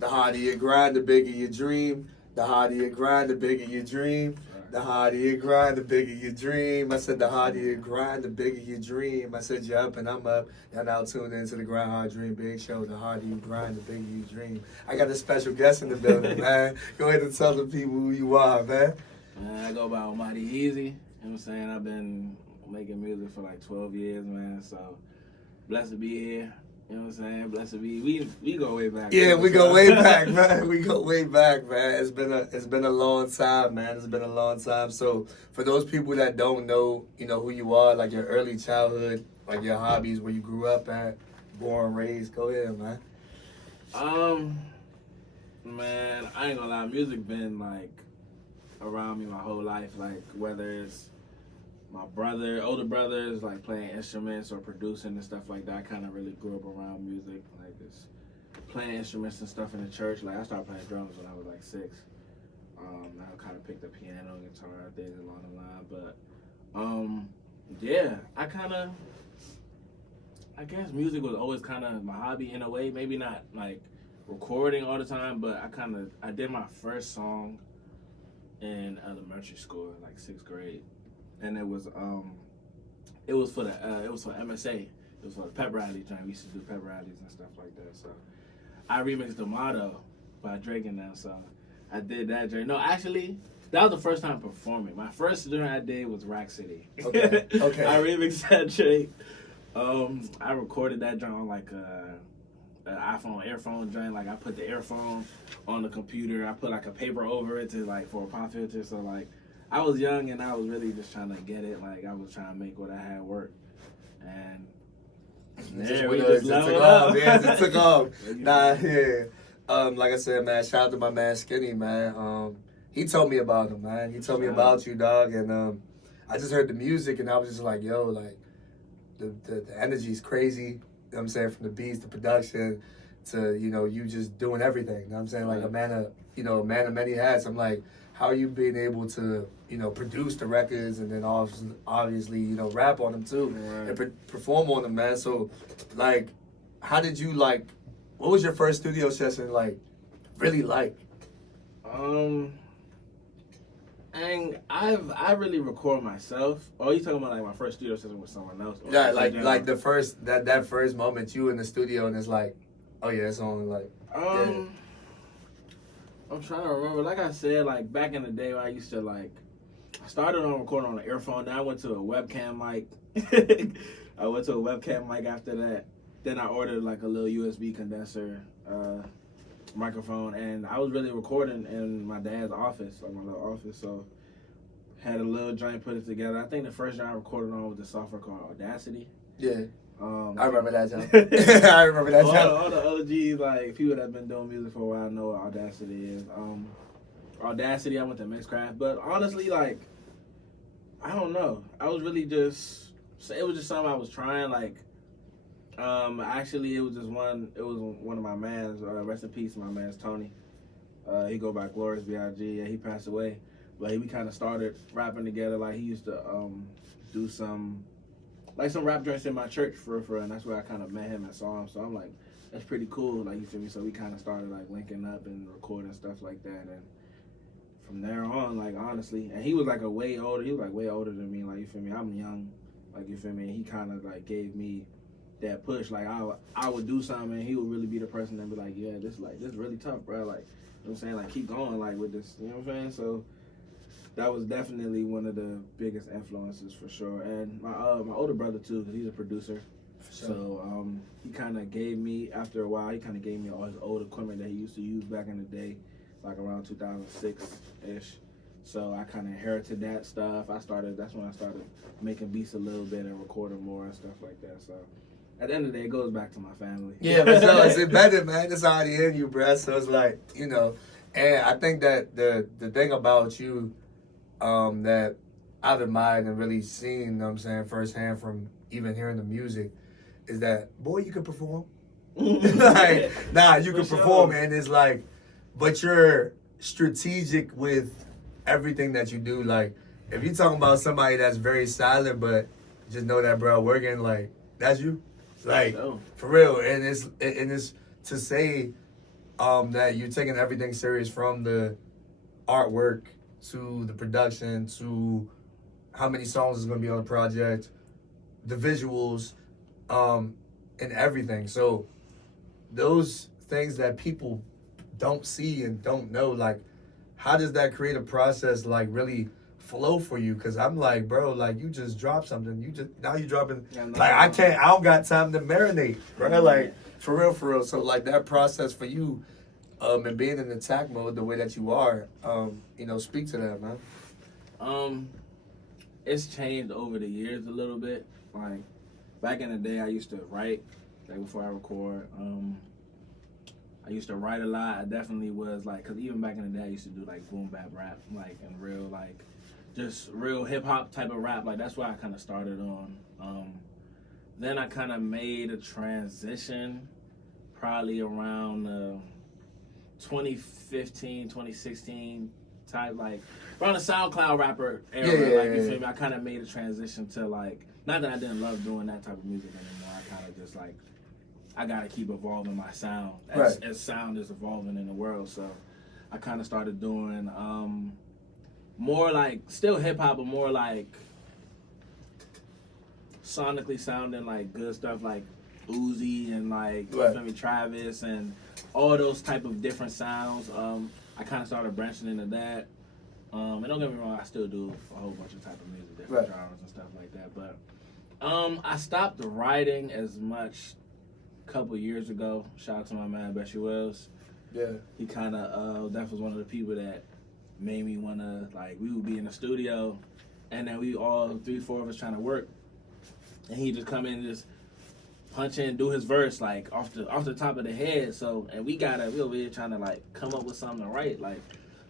The harder you grind, the bigger your dream. The harder you grind, the bigger your dream. The harder you grind, the bigger your dream. I said, the harder you grind, the bigger your dream. I said, you're up and I'm up. Y'all now tuned into the Grind Hard Dream Big Show. The harder you grind, the bigger you dream. I got a special guest in the building, man. Go ahead and tell the people who you are, man. I go by Almighty Heezy. You know what I'm saying? I've been making music for like 12 years, man. So, blessed to be here. You know what I'm saying? Blessed to be. We go way back. Yeah, we go way back, man. We go way back, man. It's been a long time, man. It's been a long time. So for those people that don't know, who you are, like your early childhood, like your hobbies, where you grew up at, born, raised, go ahead, man. Man, I ain't gonna lie. Music been like around me my whole life. Like whether it's my older brothers, like playing instruments or producing and stuff like that. I kind of really grew up around music, like this, playing instruments and stuff in the church. Like I started playing drums when I was like 6. I kind of picked up piano, guitar, things along the line. But yeah, I guess music was always kind of my hobby in a way. Maybe not like recording all the time, but I did my first song in elementary school, like 6th grade. And it was for MSA. It was for the pep rally joint. We used to do pep rallies and stuff like that. So I remixed the motto by Drake and them. So I did that joint. No, actually, that was the first time performing. My first joint I did was Rack City. Okay. I remixed that joint. I recorded that joint on like an iPhone earphone joint. Like I put the earphone on the computer. I put like a paper over it for a pop filter. So like. I was young and I was really just trying to get it. Like I was trying to make what I had work, and it took off. Yeah, it took off. Nah, yeah. Like I said, man, shout out to my man Skinny, man. He told me about him, man. He told me about you, dog, and I just heard the music and I was just like, yo, like the energy's crazy. You know what I'm saying, from the beats, the production, to you just doing everything. You know what I'm saying, like a man of many hats. I'm like, how are you being able to, produce the records and then obviously, rap on them too, right, and perform on them, man? So, like, how did you, like, what was your first studio session, like, really like? And I really record myself. Oh, you talking about, like, my first studio session with someone else? Yeah, like the first, that first moment you in the studio and it's like, oh, yeah, it's on, like, yeah. I'm trying to remember. Like I said, like back in the day, I used to I started on recording on an earphone. Then I went to a webcam mic. I went to a webcam mic after that. Then I ordered like a little USB condenser microphone, and I was really recording in my dad's office, like my little office. So had a little joint, put it together. I think the first joint I recorded on was the software called Audacity. Yeah. I remember that job. I remember that job. All the OGs, like people that have been doing music for a while, know what Audacity is. Audacity, I went to Mixcraft, but honestly, like, I don't know. I was really it was just something I was trying. Like, actually, it was one of my mans. Rest in peace, my man's Tony. He go by Glorious B.I.G. Yeah, he passed away, but we kind of started rapping together. Like he used to do some rap joints in my church for and that's where I kind of met him and saw him. So I'm like, that's pretty cool, like, you feel me? So we kind of started like linking up and recording stuff like that, and from there on, like, honestly, and he was like way older than me, like, you feel me? I'm young, like, you feel me? And he kind of like gave me that push, like I would do something and he would really be the person that be like, yeah, this is really tough, bro, like, you know what I'm saying, like, keep going, like, with this, you know what I'm saying? So that was definitely one of the biggest influences for sure. And my older brother too, because he's a producer. Sure. So he kind of gave me, after a while, he kind of gave me all his old equipment that he used to use back in the day, like around 2006-ish. So I kind of inherited that stuff. That's when I started making beats a little bit and recording more and stuff like that. So at the end of the day, it goes back to my family. Yeah, but so it's embedded, man. It's already in you, bruh. So it's like, and I think that the thing about you, that I've admired and really seen, you know what I'm saying, firsthand from even hearing the music, is that, boy, you can perform. Like, nah, you can perform, and it's like, but you're strategic with everything that you do. Like, if you're talking about somebody that's very silent, but just know that, bro, working, like, that's you. Like, for real. And it's to say, that you're taking everything serious from the artwork to the production to how many songs is going to be on the project, the visuals, and everything. So those things that people don't see and don't know, like, how does that creative process like really flow for you? Because I'm like, bro, like you just dropped something. Now you dropping, like I don't got time to marinate, bro. Like for real. So like that process for you, and being in attack mode the way that you are, speak to that, man. It's changed over the years a little bit. Like back in the day, I used to write, like before I record. I used to write a lot. I definitely was like, cause even back in the day, I used to do like boom bap rap, like and real like, just real hip hop type of rap. Like that's why I kind of started on. Then I kind of made a transition, probably around 2015, 2016 type, like around the SoundCloud rapper era. You feel me? I kind of made a transition to like, not that I didn't love doing that type of music anymore. I kind of just like, I gotta keep evolving my sound as sound is evolving in the world. So I kind of started doing more like still hip hop, but more like sonically sounding like good stuff like Uzi and like you feel me, Travis and all those type of different sounds. I kind of started branching into that. And don't get me wrong, I still do a whole bunch of type of music, different genres and stuff like that. But I stopped writing as much a couple years ago. Shout out to my man Bessie Wells. Yeah. He kind of that was one of the people that made me want to, like, we would be in the studio and then we all 3-4 of us trying to work, and he just come in and just punch in, do his verse like off the top of the head. So and we over here trying to like come up with something to write, like,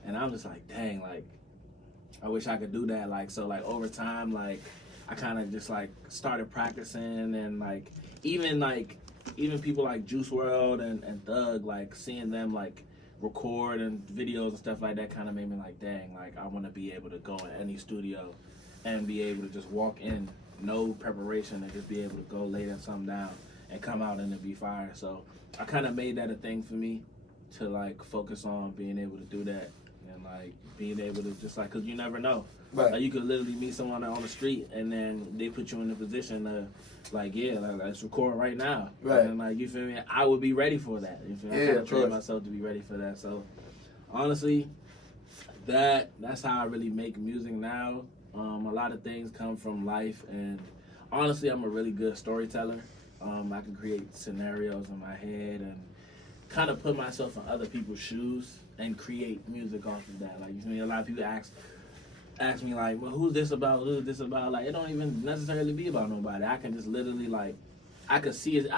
and I'm just like, dang, like I wish I could do that. Like so like over time, like I kind of just like started practicing, and like even people like Juice World and Thug, like seeing them like record and videos and stuff like that kind of made me like, dang, like I want to be able to go in any studio and be able to just walk in, no preparation, and just be able to go lay that something down and come out and it be fire. So I kind of made that a thing for me to like focus on being able to do that, and like being able to just like, cause you never know. Right. Like you could literally meet someone on the street and then they put you in a position to like, yeah, like, let's record right now. Right. And like, you feel me? I would be ready for that. You feel me? I kind of trained myself to be ready for that. So honestly, that's how I really make music now. A lot of things come from life, and honestly, I'm a really good storyteller. I can create scenarios in my head and kind of put myself in other people's shoes and create music off of that. Like, you feel me? A lot of people ask me like, well, who's this about? Who's this about? Like, it don't even necessarily be about nobody. I can just literally like, I can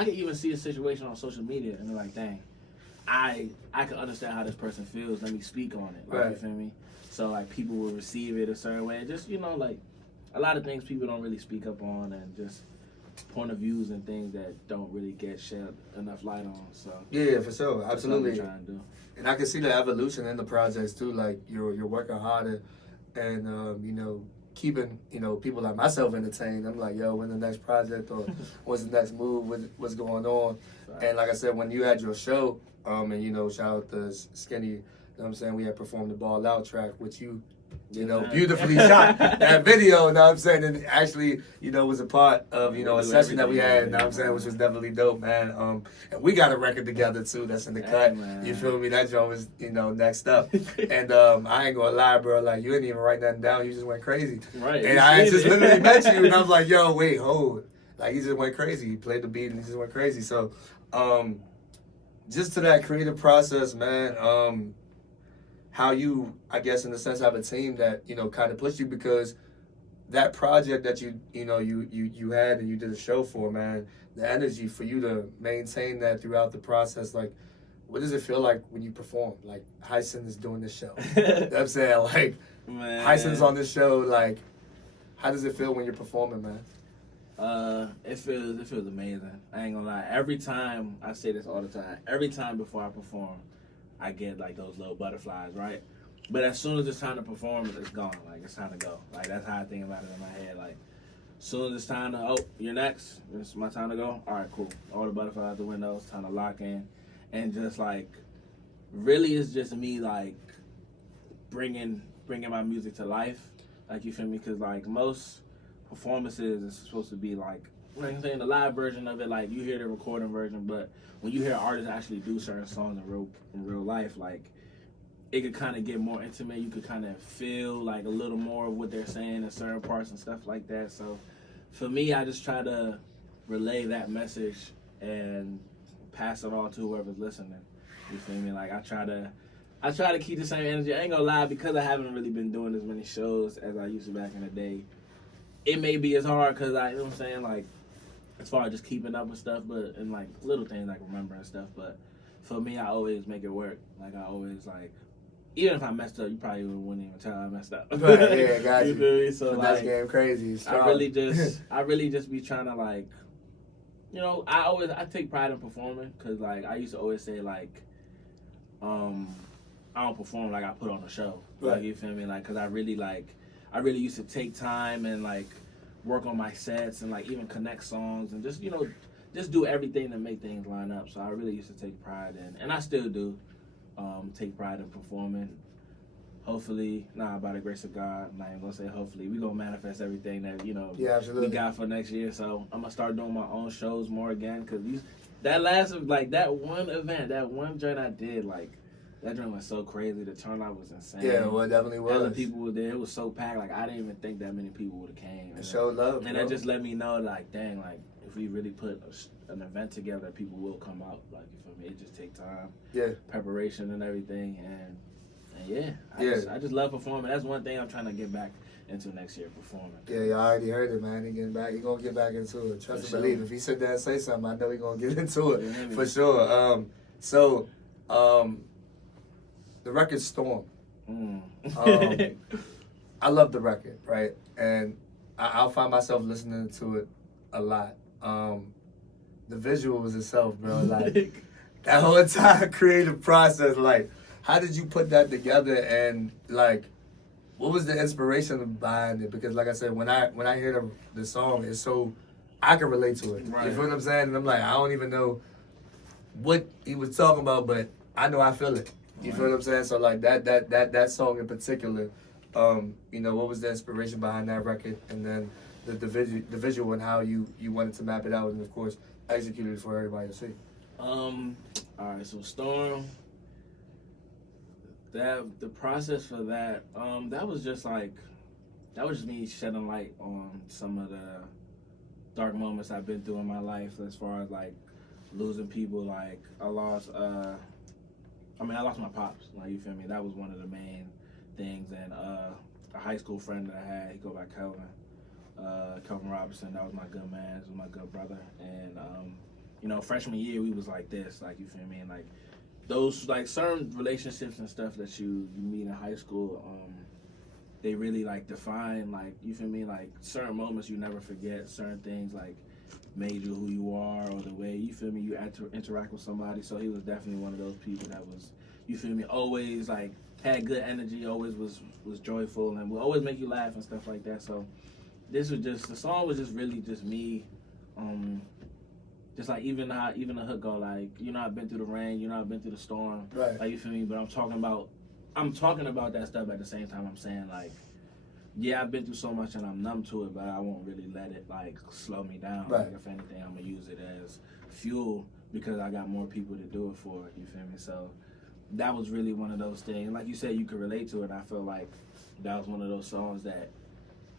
even see a situation on social media and be like, dang, I can understand how this person feels. Let me speak on it. Like, you feel me? So like people will receive it a certain way. Just, you know, like a lot of things people don't really speak up on, and just point of views and things that don't really get shed enough light on. So yeah, for sure, absolutely. That's what I'm trying to do. And I can see the evolution in the projects too. Like you're working harder, and keeping people like myself entertained. I'm like, yo, when the next project or what's the next move? What's going on? Right. And like I said, when you had your show, and shout out to Skinny. You know what I'm saying? We had performed the Ball Out track, which you beautifully shot that video, you know what I'm saying? And actually, was a part of, a session that we had, you know what I'm saying, which was definitely dope, man. And we got a record together too, that's in the cut. Man. You feel me? That joint was, next up. And I ain't gonna lie, bro, like you didn't even write nothing down, you just went crazy. Right. And I just literally met you and I was like, yo, wait, hold. Like he just went crazy. He played the beat and he just went crazy. So just to that creative process, man, how you, I guess, in a sense, have a team that, kind of pushed you, because that project that you had and you did a show for, man, the energy for you to maintain that throughout the process, like, what does it feel like when you perform? Like, Heezy is doing this show. You know what I'm saying? Like, Heezy's on this show, like, how does it feel when you're performing, man? It feels amazing. I ain't gonna lie. Every time, I say this all the time, every time before I perform, I get like those little butterflies, right? But as soon as it's time to perform, it's gone. Like, it's time to go. Like, that's how I think about it in my head. Like, as soon as it's time to, you're next. It's my time to go. All right, cool. All the butterflies out the window. It's time to lock in. And just like really it's just me like bringing my music to life, like you feel me? Because like most performances is supposed to be like I'm saying the live version of it, like you hear the recording version, but when you hear artists actually do certain songs in real life, like it could kind of get more intimate. You could kind of feel like a little more of what they're saying in certain parts and stuff like that. So for me, I just try to relay that message and pass it on to whoever's listening. You feel me? Like I try to keep the same energy. I ain't gonna lie, because I haven't really been doing as many shows as I used to back in the day. It may be as hard because you know what I'm saying, like as far as just keeping up with stuff, but and like little things like remembering stuff. But for me, I always make it work. Like I always like. Even if I messed up, you probably wouldn't even tell I messed up. Right, yeah, got you. Feel me? So but like, that's game crazy. I really just be trying to like, you know, I take pride in performing because like I used to always say like, I don't perform like I put on a show. Right. Like you feel me? Like because I really used to take time and like work on my sets and like even connect songs and just just do everything to make things line up. So I really used to take pride in, and I still do. Take pride in performing. Hopefully, by the grace of God, I'm not even gonna say hopefully, we gonna manifest everything that we got for next year. So I'm gonna start doing my own shows more again because that one event, that one joint I did, like that joint was so crazy. The turnout was insane. Yeah, well, it definitely was. Hella people were there. It was so packed. Like I didn't even think that many people would have came. It showed love. And that just let me know, like, dang, like if we really put an event together, people will come out. Like you feel me? It just take time. Yeah. Preparation and everything, and I just love performing. That's one thing I'm trying to get back into next year, performing. Yeah, you already heard it, man. He getting back. He gonna get back into it. Trust and believe. If he sit there and say something, I know he gonna get into it for sure. The record Storm. I love the record, right? And I'll find myself listening to it a lot. The visuals itself, bro, like that whole entire creative process, like how did you put that together and like what was the inspiration behind it? Because like I said, when I hear the song, it's so I can relate to it. Right. You feel what I'm saying? And I'm like, I don't even know what he was talking about, but I know I feel it. You feel what I'm saying? So like that song in particular, what was the inspiration behind that record, and then the visual and how you wanted to map it out, and of course execute it for everybody to see. All right, so Storm. The process for that, that was just me shedding light on some of the dark moments I've been through in my life, as far as like losing people. Like I lost my pops. Like you feel me? That was one of the main things. And a high school friend that I had, he go by Kelvin Robinson. That was my good man. He was my good brother. And freshman year we was like this. Like you feel me? And like those like certain relationships and stuff that you meet in high school, they really like define, like you feel me, like certain moments you never forget. Certain things like made you who you are, or the way you feel me you interact with somebody. So he was definitely one of those people that was, you feel me, always like had good energy, always was joyful, and would always make you laugh and stuff like that. So the song was just really just me, just like even the hook go like, I've been through the rain, I've been through the storm, right? Like you feel me, but I'm talking about that stuff at the same time. I'm saying like, yeah, I've been through so much and I'm numb to it, but I won't really let it like slow me down. Right. Like if anything, I'm gonna use it as fuel because I got more people to do it for. You feel me? So that was really one of those things. Like you said, you could relate to it. I feel like that was one of those songs that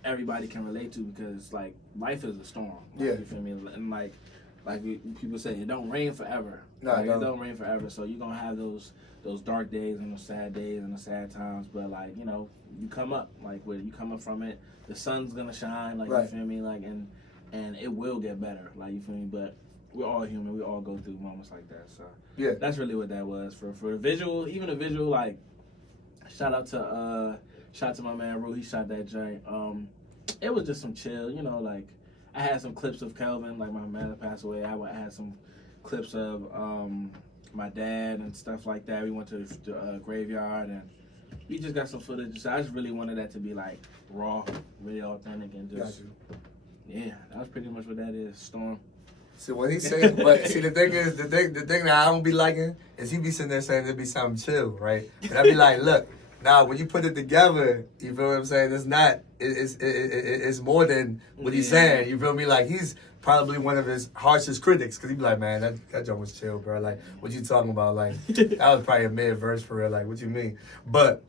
everybody can relate to because like life is a storm. Like, yeah. You feel me? And like people say, it don't rain forever. No, like, it don't rain forever. So you're gonna have those dark days and those sad days and the sad times. But like you come up, like where you come up from it, the sun's gonna shine. Like right. You feel me? Like and it will get better. Like you feel me? But we're all human. We all go through moments like that. So yeah, that's really what that was for the visual. Even the visual, like shout out to my man Rue. He shot that joint. It was just some chill. Like I had some clips of Kelvin. Like my man that passed away. I had some clips of my dad and stuff like that. We went to the graveyard and we just got some footage. So I just really wanted that to be like raw, really authentic, and just yeah, that was pretty much what that is. Storm. See what he saying, but see the thing is, the thing that I don't be liking is he be sitting there saying it'd be something chill, right? But I be like, look, now when you put it together, you feel what I'm saying? It's not, it's more than what he's saying. You feel me? Like he's probably one of his harshest critics because he be like, man, that joke was chill, bro. Like what you talking about? Like that was probably a mid verse for real. Like what you mean? But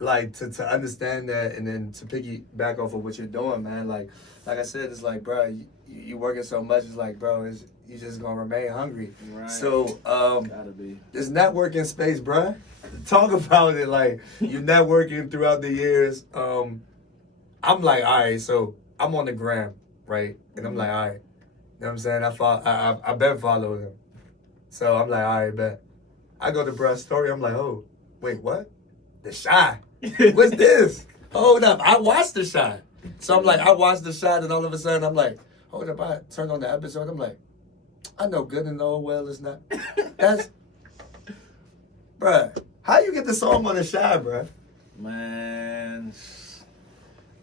like to understand that and then to piggyback off of what you're doing, man. Like I said, it's like, bro, you working so much. It's like, bro, you just gonna remain hungry. Right. So Gotta be. this networking space, bro. Talk about it. Like you networking throughout the years. I'm like, all right, so I'm on the gram, right, and I'm like, all right, you know what I'm saying? I bet follow him. So I'm like, all right, bet. I go to bruh's story. I'm like, oh, wait, what? The Shy. What's this? Hold up. I watched The Shy. So I'm like, I watched The Shy, and all of a sudden I'm like, hold up. I turned on the episode. I'm like, I know good and all well it's not. That's, bruh, how you get the song on The Shy, bruh? Man.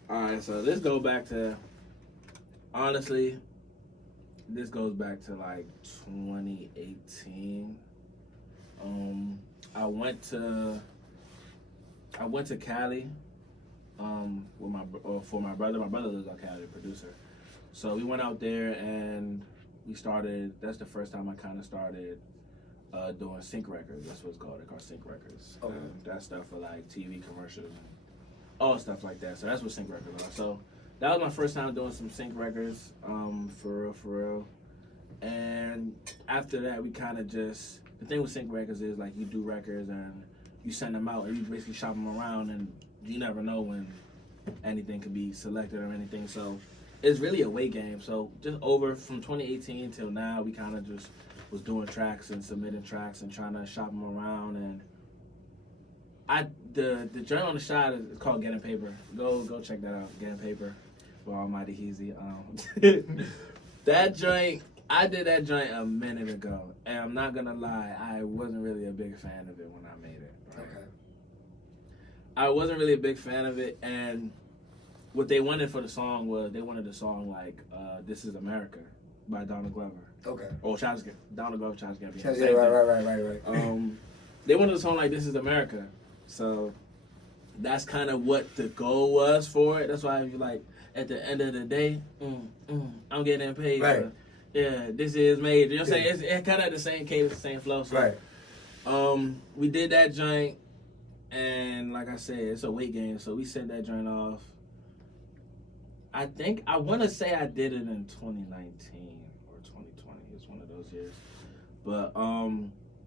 All right, so this goes back to, honestly, this goes back to like 2018. I went to Cali for my brother. My brother lives out Cali, producer. So we went out there and we started. That's the first time I kind of started doing sync records. That's what it's called. They're called sync records. Okay. That stuff for like TV commercials and all stuff like that. So that's what sync records are. So that was my first time doing some sync records, for real. And after that, we kind of just, the thing with sync records is like you do records and you send them out and you basically shop them around and you never know when anything could be selected or anything. So it's really a weight game. So just over from 2018 till now, we kind of just was doing tracks and submitting tracks and trying to shop them around. And the joint on the shot is called Getting Paper. Go check that out. Getting Paper by Almighty Heezy. That joint, I did that joint a minute ago, and I'm not gonna lie, I wasn't really a big fan of it when I made it. Right? Okay. I wasn't really a big fan of it, and what they wanted for the song was they wanted the song like "This Is America" by Donald Glover. Okay. Or Donald Glover, Childish Gambino. Yeah, right. They wanted a song like "This Is America," so that's kind of what the goal was for it. That's why if you like at the end of the day, I'm getting paid. Right. Yeah, this is made. You know what I'm saying? It's kind of the same cadence, the same flow. So, right. We did that joint, and like I said, it's a weight game. So we sent that joint off. I want to say I did it in 2019 or 2020. It's one of those years. But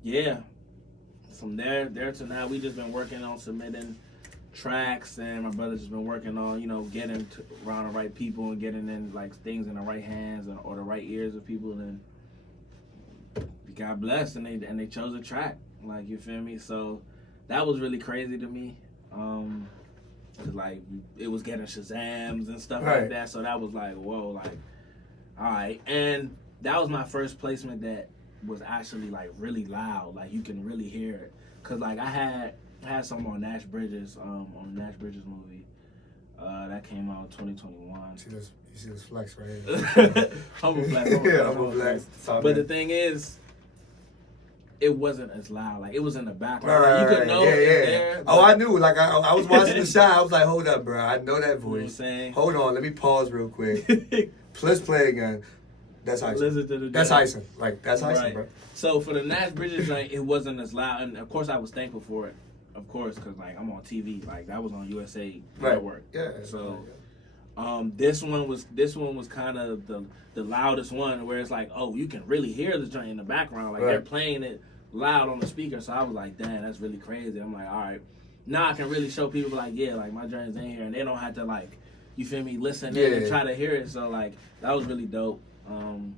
yeah, from there to now, we just been working on submitting tracks, and my brother's just been working on, getting around the right people and getting in like things in the right hands or the right ears of people, and we got blessed and they chose a track, like, you feel me? So that was really crazy to me. 'Cause like it was getting Shazams and stuff like that, so that was like, whoa, like, all right. And that was my first placement that was actually like really loud, like you can really hear it. 'Cause like I had some on Nash Bridges, on the Nash Bridges movie, that came out in 2021. You see this flex right here. Humble flex. Humble flex. But the thing is, it wasn't as loud. Like, it was in the background. Right, you could know it's there. Oh, I knew. Like, I was watching The Shy. I was like, hold up, bro. I know that voice. You know what I'm saying? Hold on. Let me pause real quick. Let's play again. That's icing. Listen to the That's icing. Like, that's icing, bro. So, for the Nash Bridges joint, it wasn't as loud. And, of course, I was thankful for it. Of course, because, like, I'm on TV. Like, that was on USA Network. Yeah. So, this one was kind of the loudest one, where it's like, oh, you can really hear the joint in the background. Like, they're playing it loud on the speaker. So I was like, damn, that's really crazy. I'm like, all right, now I can really show people, like, yeah, like, my joint's in here, and they don't have to, like, you feel me, listen in and try to hear it. So, like, that was really dope. And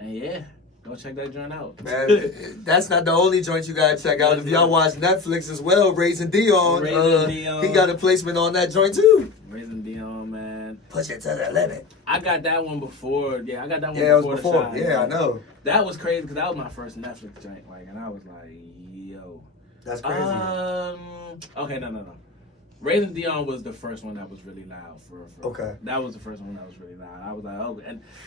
yeah, go check that joint out. Man, that's not the only joint you gotta check out. If y'all watch Netflix as well, Raising Dion, he got a placement on that joint too. Raising Dion, man. Push it to the limit. I got that one before. Yeah, I got that one before. It was before. The Shy. Yeah, I know. That was crazy because that was my first Netflix joint. Like, and I was like, yo. That's crazy. Okay, no. Raising Dion was the first one that was really loud for Okay. That was the first one that was really loud. I was like, oh,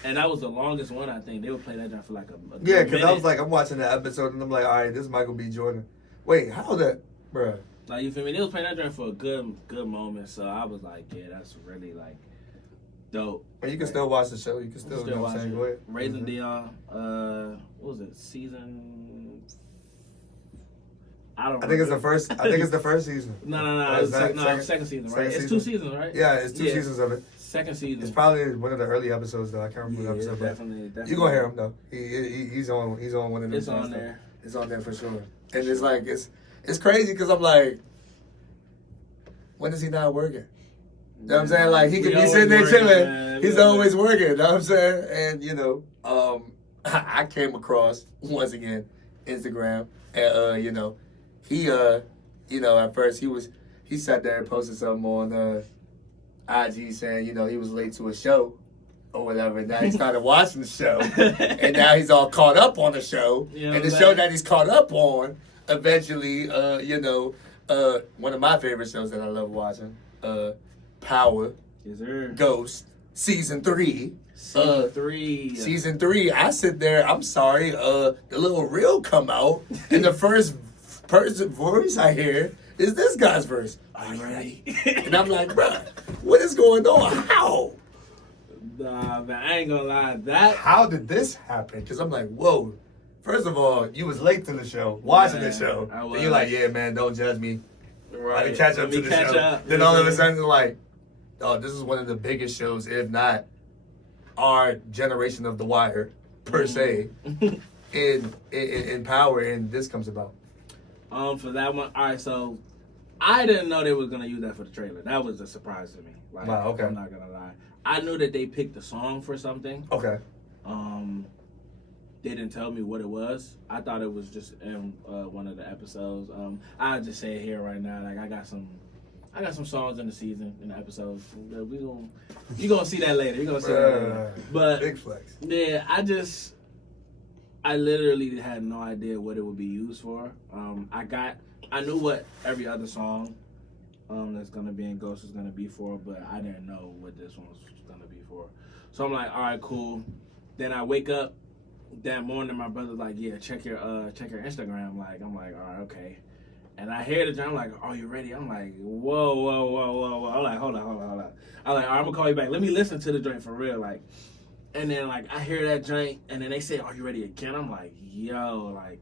and that was the longest one. I think they would play that joint for like a Yeah, because I minute. was like, I'm watching the episode and I'm like, all right, this is Michael B. Jordan. Wait, how that, bruh? Like, you feel me? They was playing that joint for a good moment. So I was like, yeah, that's really like dope. But you can still watch the show. You can still, you know what I'm saying? Go ahead. Raising Dion. What was it? Season. I think it's the first. I think it's the first season. No. It's second season, right? It's 2 seasons, right? Yeah, it's 2 seasons of it. Second season. It's probably one of the early episodes though. I can't remember the episode. Definitely. You gonna hear him though. He's on one of them. It's on there. It's on there for sure. And it's like it's crazy because I'm like, when is he not working? You know what I'm saying? Like he could be sitting there chilling. He's always working. You know what I'm saying? And you know, I came across once again Instagram, and you know. He, you know, at first he sat there and posted something on IG saying, you know, he was late to a show or whatever. And now he started watching the show, and now he's all caught up on the show. You know, and the show that he's caught up on, eventually, you know, one of my favorite shows that I love watching, Power, Ghost, Season 3. Season 3. I sit there. I'm sorry. The little reel come out, and the first voice I hear is this guy's verse. Are you ready? And I'm like, bruh, what is going on? How? Nah, man, I ain't gonna lie. How did this happen? Because I'm like, whoa. First of all, you was late to the show, watching the show. And you're like, yeah, man, don't judge me. Right. I didn't catch up to the show. Then all of a sudden, like, oh, this is one of the biggest shows, if not our generation of The Wire, per se, in Power, and this comes about. For that one, all right. So I didn't know they were gonna use that for the trailer. That was a surprise to me. Like, wow, okay. I'm not gonna lie. I knew that they picked the song for something. Okay. They didn't tell me what it was. I thought it was just in one of the episodes. I'll just say it here right now. Like I got some songs in the season, in the episodes. You gonna see that later. You gonna see that later. But big flex. Yeah, I literally had no idea what it would be used for. I knew what every other song that's gonna be in Ghost was gonna be for, but I didn't know what this one was gonna be for. So I'm like, all right, cool. Then I wake up that morning. My brother's like, yeah, check your Instagram. Like, I'm like, all right, okay. And I hear the drum. I'm like, are you ready? I'm like, whoa. I'm like, hold on. I'm like, all right, I'm gonna call you back. Let me listen to the joint for real, like. And then, like, I hear that joint, and then they say, are you ready again? I'm like, yo, like,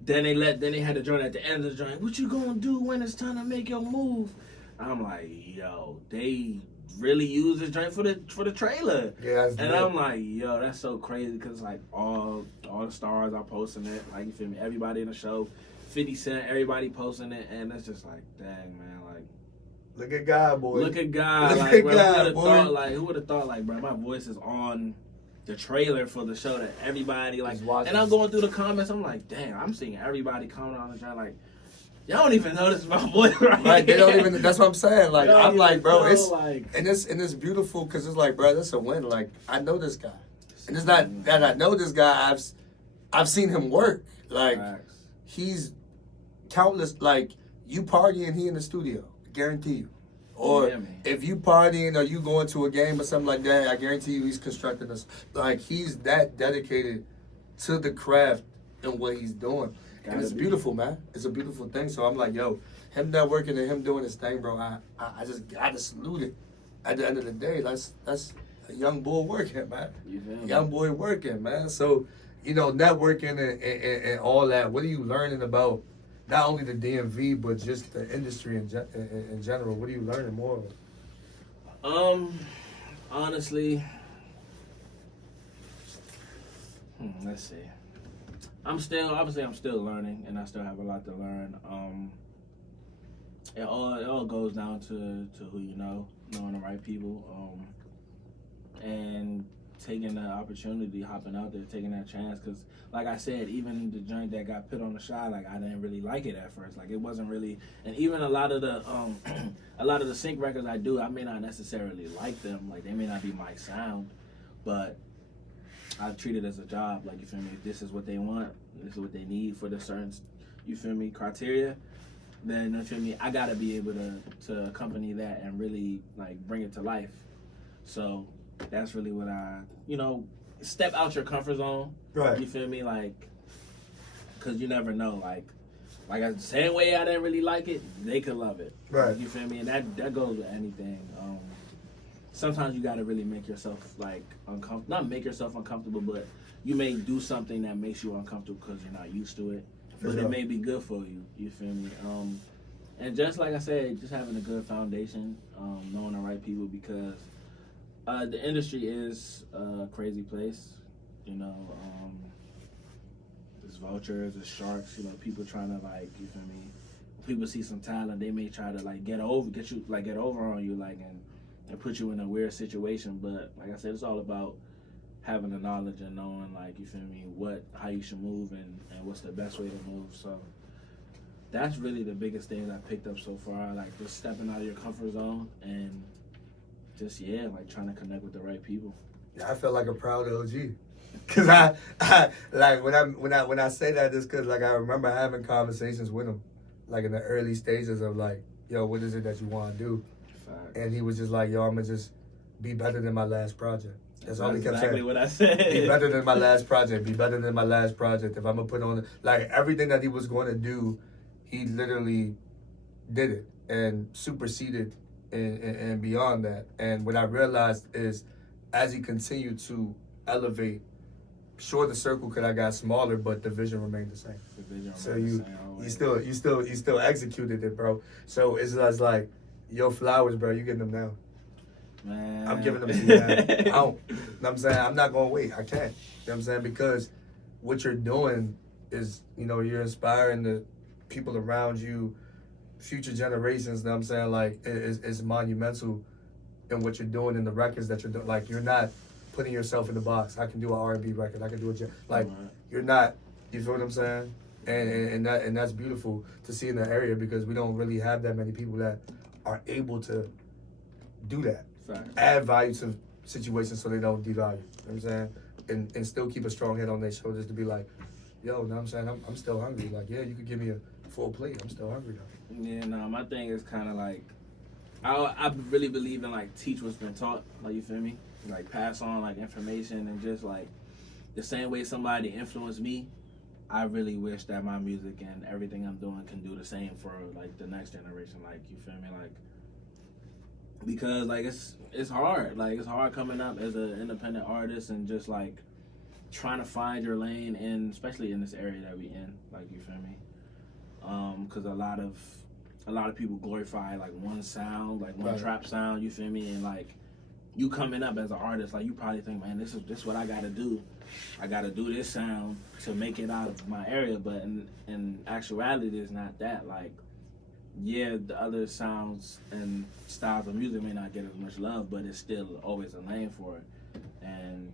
then they had the joint at the end of the joint. What you gonna do when it's time to make your move? I'm like, yo, they really use this joint for the trailer. Yeah, that's and dope. I'm like, yo, that's so crazy, because, like, all the stars are posting it. Like, you feel me? Everybody in the show, 50 Cent, everybody posting it, and it's just like, dang, man, like, look at God, boy. Look at God. Look like, at bro, God, who would have thought, like, bro, my voice is on the trailer for the show that everybody, like, and I'm going through the comments, I'm like, damn, I'm seeing everybody comment on the trailer, like, y'all don't even know this is my voice, right? Like, they don't even, that's what I'm saying. Like, I'm like, bro, know, it's, like, and it's beautiful, because it's like, bro, that's a win. Like, I know this guy. And it's not that I know this guy, I've seen him work. Like, he's countless, like, you partying, he in the studio, guarantee you. Or if you partying or you going to a game or something like that, I guarantee you he's constructing us. Like, he's that dedicated to the craft and what he's doing. And it's beautiful, man. It's a beautiful thing. So I'm like, yo, him networking and him doing his thing, bro, I just gotta salute it. At the end of the day, that's a young boy working, man. Young boy working, man. So, you know, networking and all that, what are you learning about not only the DMV, but just the industry in general? What are you learning more of? Honestly, let's see. I'm still learning, and I still have a lot to learn. It all goes down to who you know, knowing the right people, and taking the opportunity, hopping out there, taking that chance. Because, like I said, even the joint that got put on the shot, like, I didn't really like it at first. Like, it wasn't really, and even a lot of the sync records I do, I may not necessarily like them. Like, they may not be my sound, but I treat it as a job. Like, you feel me? If this is what they want, this is what they need for the certain, you feel me, criteria, then you feel me, I gotta be able to accompany that and really like bring it to life. So that's really what I, step out your comfort zone. Right. You feel me? Like, cause you never know. Like the same way I didn't really like it, they could love it. Right. You feel me? And that goes with anything. Sometimes you gotta really make yourself like uncomfortable. Not make yourself uncomfortable, but you may do something that makes you uncomfortable because you're not used to it. But it may be good for you. You feel me? And just like I said, just having a good foundation, knowing the right people, because the industry is a crazy place. There's vultures, there's sharks. People trying to like, you feel me? People see some talent, they may try to like get over on you, like and put you in a weird situation. But like I said, it's all about having the knowledge and knowing, like, you feel me, how you should move and what's the best way to move. So that's really the biggest thing I picked up so far, like just stepping out of your comfort zone and just, like trying to connect with the right people. Yeah, I feel like a proud OG. Cause I like when I say that, it's cause like I remember having conversations with him, like in the early stages of like, yo, what is it that you want to do? Fact. And he was just like, yo, I'm gonna just be better than my last project. That's all he kept exactly saying. What I said. Be better than my last project. Be better than my last project. If I'm gonna put on like everything that he was going to do, he literally did it and superseded and beyond that. And what I realized is, as he continued to elevate, sure the circle could have got smaller, but the vision remained the same. So you still executed it, bro. So it's just like, your flowers, bro. You getting them now. Man. I'm giving them to you, man. I don't. You know what I'm saying? I'm not going to wait. I can't. You know what I'm saying? Because what you're doing is, you're inspiring the people around you, future generations. You know what I'm saying? Like, it's monumental in what you're doing in the records that you're doing. Like, you're not putting yourself in the box. I can do an R&B record. I can do you're not, you feel what I'm saying? And that's beautiful to see in the area, because we don't really have that many people that are able to do that. Fact. Add value to situations so they don't devalue. You know what I'm saying? And still keep a strong head on their shoulders to be like, yo, know what I'm saying? I'm still hungry. Like, yeah, you could give me a full plate. I'm still hungry though. Yeah, no, my thing is kind of like, I really believe in like teach what's been taught. Like, you feel me? Like pass on like information, and just like the same way somebody influenced me, I really wish that my music and everything I'm doing can do the same for like the next generation. Like, you feel me? Like, because like it's hard. Like, it's hard coming up as an independent artist and just like trying to find your lane, and especially in this area that we in. Like, you feel me? Because a lot of people glorify like one sound, like one trap sound. You feel me? And like, you coming up as an artist, like, you probably think, man, this is what I gotta do. I gotta do this sound to make it out of my area. But in actuality, it's not that. Like, yeah, the other sounds and styles of music may not get as much love, but it's still always a lane for it. And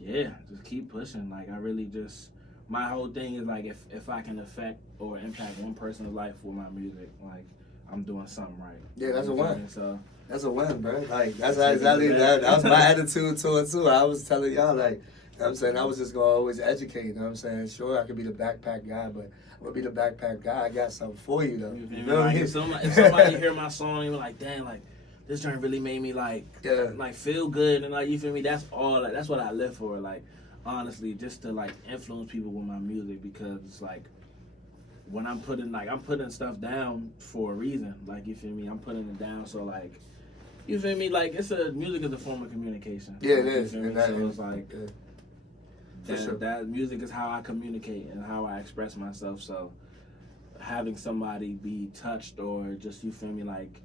yeah, just keep pushing. Like, I really just, my whole thing is like, if I can affect or impact one person's life with my music, like, I'm doing something right. Yeah, that's a win. So that's a win, bro. Like, that's exactly that was my attitude to it too. I was telling y'all, like, you know what I'm saying, I was just gonna always educate. You know what I'm saying? Sure, I could be the backpack guy, but I'm gonna be the backpack guy. I got something for you though. You know what I mean? If somebody hear my song, you're like, dang, like, this joint really made me like feel good, and like, you feel me? That's all. Like, that's what I live for. Like, honestly, just to like influence people with my music, because it's like, when I'm putting stuff down for a reason. Like, you feel me? I'm putting it down so like, you feel me? Like, music is a form of communication. Yeah, it is. And so it's like, sure. that music is how I communicate and how I express myself. So having somebody be touched, or just, you feel me, like,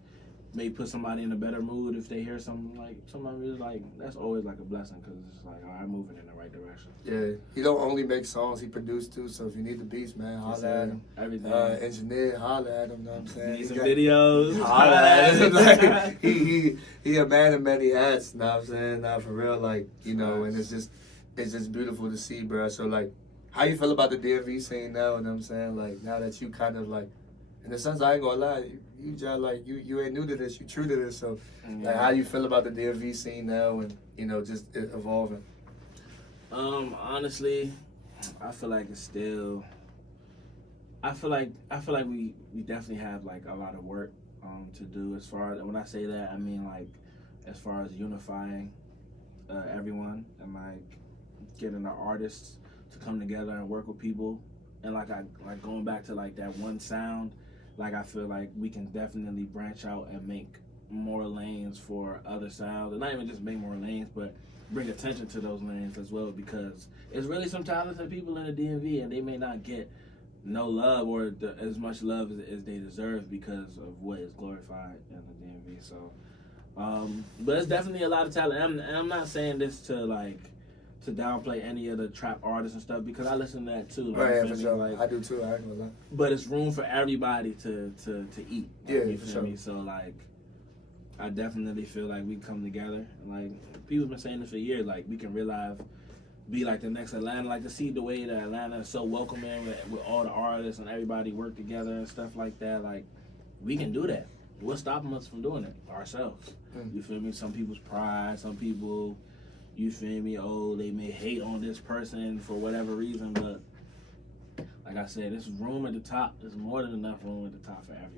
may put somebody in a better mood if they hear something like somebody music, like, that's always like a blessing, because it's like, all right, I'm moving in the right direction. Yeah, he don't only make songs, he produced too. So if you need the beats, man, holla at him. Everything. Engineer, holla at him. Know what I'm saying? Need some videos. Holla at him. Like, he a man of many hats. Know what I'm saying? Nah, for real, like, and it's just beautiful to see, bro. So like, how you feel about the DMV scene now? You know what I'm saying? Like, now that you kind of like, in a sense, I ain't gonna lie, you just like, you ain't new to this, you true to this. So like, how you feel about the DMV scene now, and just it evolving? Honestly, I feel like it's still. I feel like we definitely have like a lot of work to do as far as when I say that I mean like as far as unifying everyone and like getting the artists to come together and work with people and like going back to like that one sound, like I feel like we can definitely branch out and make more lanes for other sounds, and not even just make more lanes, but bring attention to those lanes as well, because it's really some talented people in the DMV and they may not get no love or as much love as they deserve because of what is glorified in the DMV. So, but it's definitely a lot of talent. And I'm not saying this to downplay any of the trap artists and stuff, because I listen to that too. Like, Oh, yeah, for me? sure. Like, I do too. I ain't gonna lie. but it's room for everybody to eat. Like, Yeah, you for feel sure. me? So like, I definitely feel like we come together. Like people have been saying this for years. Like we can be like the next Atlanta. Like to see the way that Atlanta is so welcoming with all the artists and everybody work together and stuff like that. Like we can do that. What's stopping us from doing it? Ourselves. You feel me? Some people's pride. Some people, you feel me? Oh, they may hate on this person for whatever reason, but like I said, there's room at the top. There's more than enough room at the top for everyone.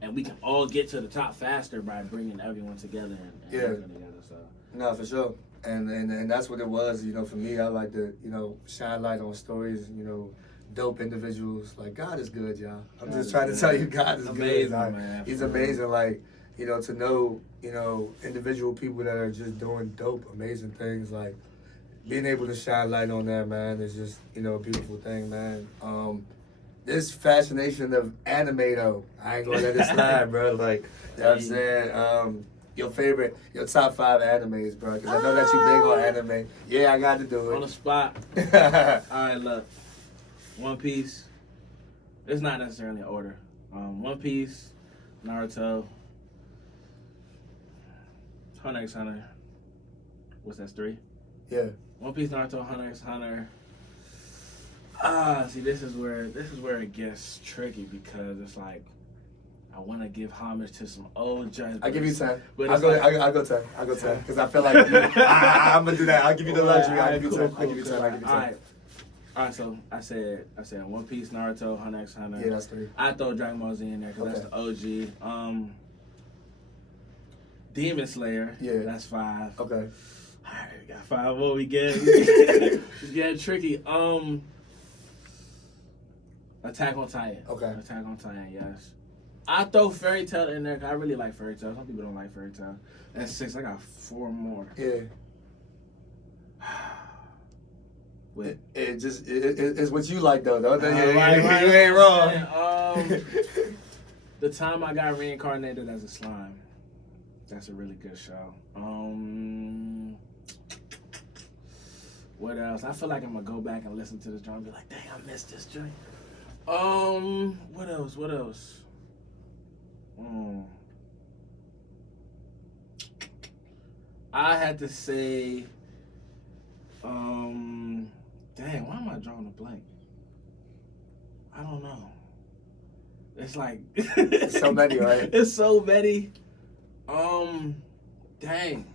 And we can all get to the top faster by bringing everyone together and working together. So No, for sure. And that's what it was, for me. I like to, shine light on stories, dope individuals. Like, God is good, y'all. I'm just trying to tell you, God is amazing, good. Like, man. He's amazing. Like, to know, individual people that are just doing dope, amazing things. Like, being able to shine light on that, man, is just, a beautiful thing, man. This fascination of anime, though, I ain't gonna let it slide, bro. Like, you know what I'm saying? Your top 5 animes, bro. Because I know that you big on anime. Yeah, I got to do it. On the spot. Alright, look. One Piece. It's not necessarily in order. One Piece, Naruto, Hunter x Hunter. What's that, 3? Yeah. One Piece, Naruto, Hunter x Hunter. See, this is where it gets tricky, because it's like I want to give homage to some old joints. I'll give you 10. But I'll go 10. I'll go 10. Because I feel like I'm going to do that. I'll give you the luxury. I'll give you 10. I'll give you 10. I'll give you 10. All right, so I said One Piece, Naruto, Hunter x Hunter. Yeah, that's 3. I throw Dragon Ball Z in there because that's the OG. Demon Slayer. Yeah. That's 5. Okay. All right, we got 5 more. We get it's getting tricky. Attack on Titan. Okay. Attack on Titan. Yes. I throw Fairy Tail in there because I really like Fairy Tail. Some people don't like Fairy Tail. That's 6. I got 4 more. Yeah. Wait. It's what you like, though. Right, you ain't wrong. The time I got reincarnated as a slime. That's a really good show. What else? I feel like I'm gonna go back and listen to this joint and be like, dang, I missed this joint. What else? I had to say, dang, why am I drawing a blank? I don't know. It's like It's so many, right? It's so many. Dang.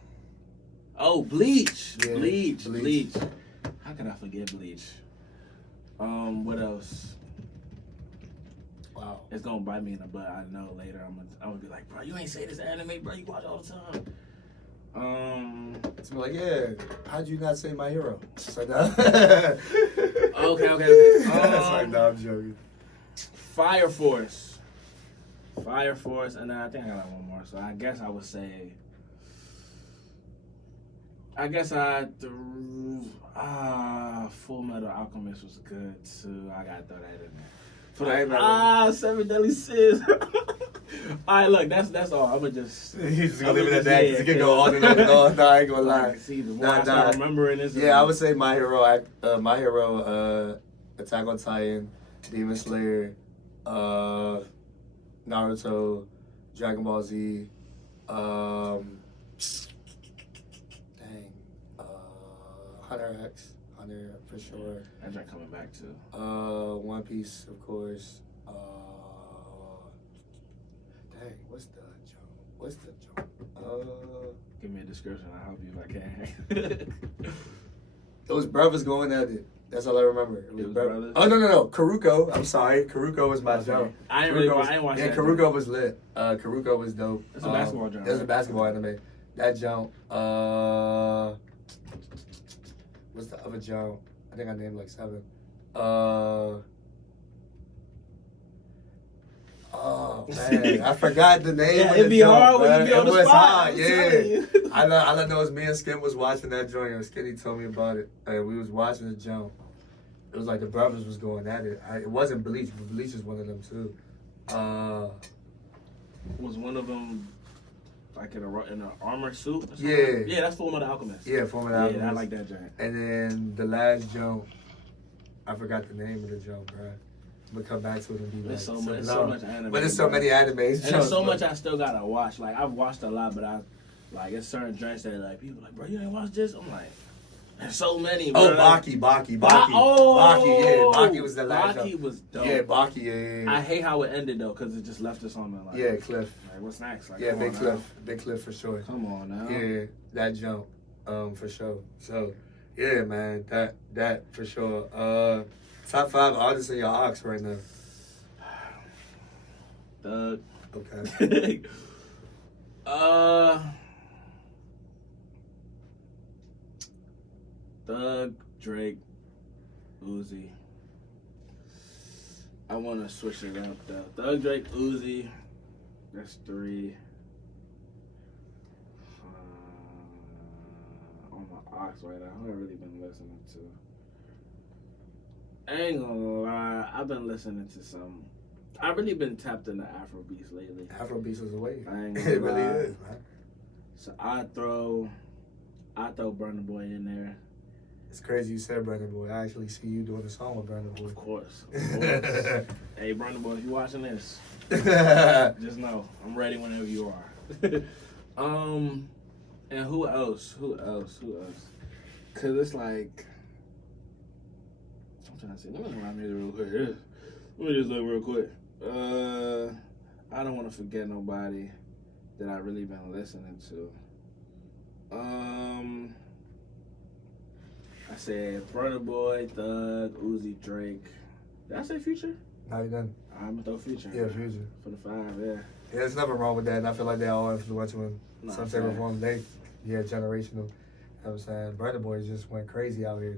Oh, Bleach. Yeah, Bleach. How can I forget Bleach? What else? Wow. It's gonna bite me in the butt. I know later. I'm gonna be like, bro, you ain't say this anime, bro. You watch all the time. It's like, yeah, how'd you not say My Hero? It's like, no. Okay. It's like, no, I'm joking. Fire Force, and then I think I got one more. So I guess I would say, Full Metal Alchemist was good too. I gotta throw that in there. 7 Deadly Sins. All right, look, that's all. I'm gonna just. He's just gonna leave it at that. He's gonna go on and on and on. No, I ain't gonna lie. See, the more I start remembering this. Yeah, I would say My Hero, Attack on Titan, Demon Slayer, Naruto, Dragon Ball Z, Hunter for sure. That joint coming back too. One Piece, of course. What's the joke? Give me a description. I'll help you if I can. Those brothers going at it. That's all I remember. It was brothers? Oh, no. Karuko. I'm sorry. Karuko was my joke. I ain't watched that. Yeah, Karuko was lit. Karuko was dope. It's a basketball joke. It's a basketball anime. That joke. What's the other joke? I think I named like 7. Oh man, I forgot the name. It'd be hard when you be on the spot. Hard, yeah. All I know is me and Skin was watching that joint, and Skinny told me about it. We was watching the jump. It was like the brothers was going at it. It wasn't Bleach, but Bleach is one of them too. Was one of them like in an armor suit? Or something? Yeah, that's Fullmetal Alchemist. Yeah, Fullmetal Alchemist. Yeah, I like that joint. And then the last jump, I forgot the name of the jump, bro. We'll come back to it and be like, There's so much anime. But there's so many animes. And there's so much I still gotta watch. Like I've watched a lot, but it's certain joints that like people like, bro, you ain't watched this? I'm like, there's so many. Bro. Oh, Baki. Baki, Baki was the last. Baki was dope. Yeah, Baki. Yeah. I hate how it ended though, cause it just left us on the like. Cliff. Like what's next? Like, Big Cliff for sure. Come on now. Yeah, that jump, for sure. So, yeah, man, that for sure. Top 5 artists in your aux right now. Thug. Okay. Thug, Drake, Uzi. I want to switch it up though. Thug, Drake, Uzi. That's 3. On my aux right now, who I've really been listening to. I ain't gonna lie, I've been listening to some. I've really been tapped into Afrobeats lately. Afrobeats is the way. I ain't gonna It really lie. is, man. So I throw Burna Boy in there. It's crazy you said Burna Boy. I actually see you doing a song with Burna Boy. Of course. Hey, Burna Boy, if you're watching this, just know I'm ready whenever you are. And who else? Cause it's like I'm trying to see. Let me look at my music real quick. Let me just look real quick. I don't want to forget nobody that I really been listening to. I said Burna Boy, Thug, Uzi, Drake. Did I say Future? No, you done. I'm gonna throw Future. Yeah, Future. For the 5, yeah. Yeah, there's nothing wrong with that. And I feel like they all influential in some type of fair. form. Generational. You know what I'm saying? Burna Boy just went crazy out here.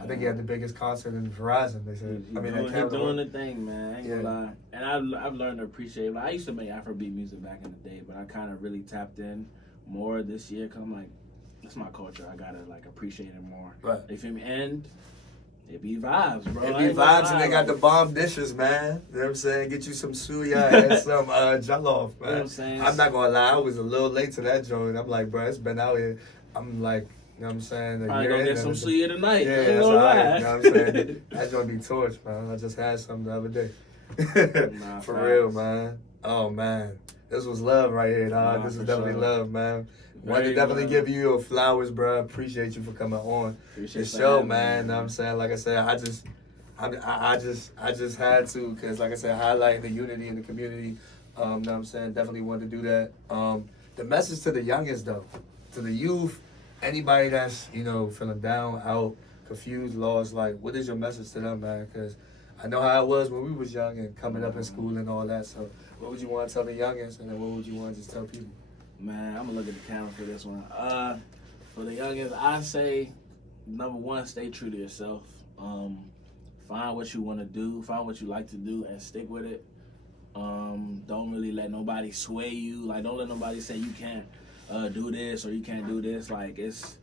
I think he had the biggest concert in Verizon, they said. He's doing the thing, man. I ain't gonna lie. And I've learned to appreciate. Like, I used to make Afrobeat music back in the day, but I kind of really tapped in more this year because I'm like, it's my culture. I gotta like appreciate it more. Right. You feel me? And it be vibes, bro. It be vibes, and they got the bomb dishes, man. You know what I'm saying? Get you some suya and some jollof, man. You know what I'm saying? I'm not gonna lie, I was a little late to that joint. I'm like, bro, it's been out here. I'm like, you know what I'm saying? I gonna get some suya tonight. Yeah, that's right. You know what I'm saying? That joint be torched, man. I just had some the other day. For real, man. Oh, man. This was love right here, dog. This is definitely love, man. Want to definitely give you your flowers, bro. Appreciate you for coming on the show, man. Know what I'm saying? Like I said, I just had to, because like I said, highlighting the unity in the community. Know what I'm saying? Definitely wanted to do that. The message to the youngest, though, to the youth, anybody that's, feeling down, out, confused, lost, like, what is your message to them, man? Because I know how it was when we was young and coming up in school and all that. So what would you want to tell the youngest, and then what would you want to just tell people? Man, I'm gonna look at the camera for this one. For the youngest, I say, number 1, stay true to yourself. Find what you want to do, find what you like to do, and stick with it. Don't really let nobody sway you. Like, don't let nobody say you can't do this or you can't do this. Like, it's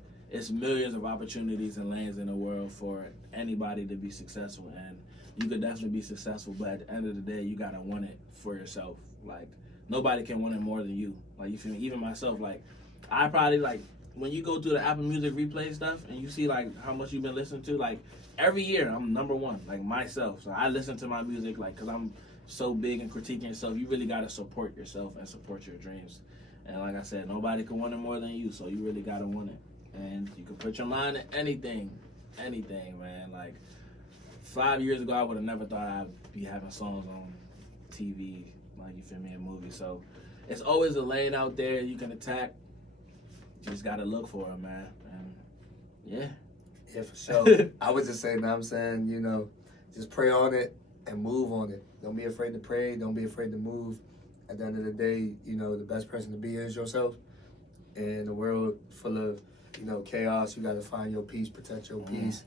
millions of opportunities and lanes in the world for anybody to be successful, and you could definitely be successful. But at the end of the day, you gotta want it for yourself. Like, nobody can want it more than you. Like, you feel me? Even myself, like, I probably, like, when you go through the Apple Music replay stuff and you see, like, how much you've been listening to, like, every year I'm number 1, like, myself. So I listen to my music, like, because I'm so big in critiquing yourself. You really got to support yourself and support your dreams. And like I said, nobody can want it more than you, so you really got to want it. And you can put your mind to anything, man. Like, 5 years ago, I would have never thought I'd be having songs on TV, like, you feel me, in movies. So it's always a lane out there you can attack. You just got to look for it, man. And yeah. Yeah, for sure. I would just say, you know what I'm saying, you know, just pray on it and move on it. Don't be afraid to pray. Don't be afraid to move. At the end of the day, you know, the best person to be is yourself. In a world full of, you know, chaos, you got to find your peace, protect your peace,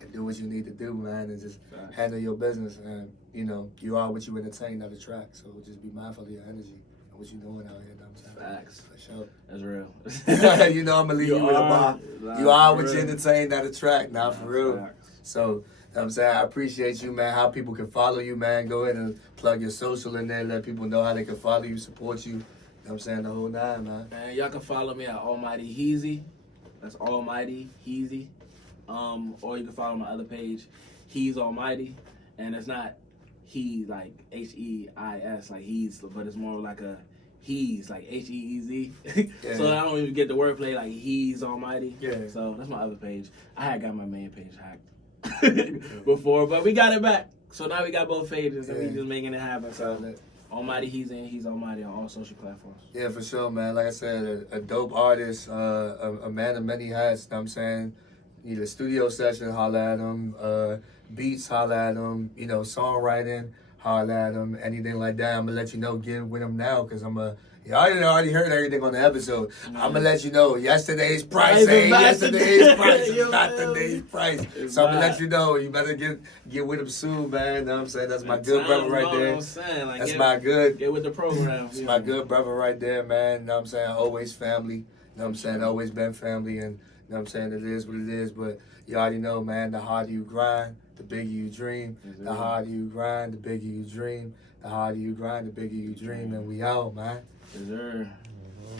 and do what you need to do, man, and just handle your business. And, you know, you are what you entertain, not attract. So just be mindful of your energy and what you're doing out here, you know what I'm saying? Facts. For sure. That's real. You know, I'm going to leave you with a bar. You are what you entertain, not attract. Not for real. Facts. So, you know what I'm saying, I appreciate you, man. How people can follow you, man. Go ahead and plug your social in there. Let people know how they can follow you, support you. You know what I'm saying? The whole nine, man. And y'all can follow me at Almighty Heezy. That's Almighty Heezy. Or you can follow my other page, He's Almighty. And it's not he like Heis, like he's, but it's more like a he's, like Heez. Yeah. So I don't even get the wordplay, like He's Almighty. Yeah. So that's my other page. I had got my main page hacked before, but we got it back. So now we got both pages and we just making it happen. So Almighty He's Almighty on all social platforms. Yeah, for sure, man. Like I said, a dope artist, a man of many hats. You know what I'm saying? Need a studio session, holla at him. Beats, holla at him. You know, songwriting, holla at him. Anything like that, I'm going to let you know, get with him now, because you already heard everything on the episode. I'm going to let you know yesterday's price ain't yesterday's price. It's not today's price. So I'm going to let you know. You better get with him soon, man. You know what I'm saying? That's my good brother right there. That's my good. Get with the program. That's my good brother right there, man. You know what I'm saying? Always family. You know what I'm saying? Always been family. And you know what I'm saying? It is what it is. But you already know, man, the harder you grind, the bigger you dream. The harder you grind, the bigger you dream. The harder you grind, the bigger you dream. And we out, man. Yes, sir.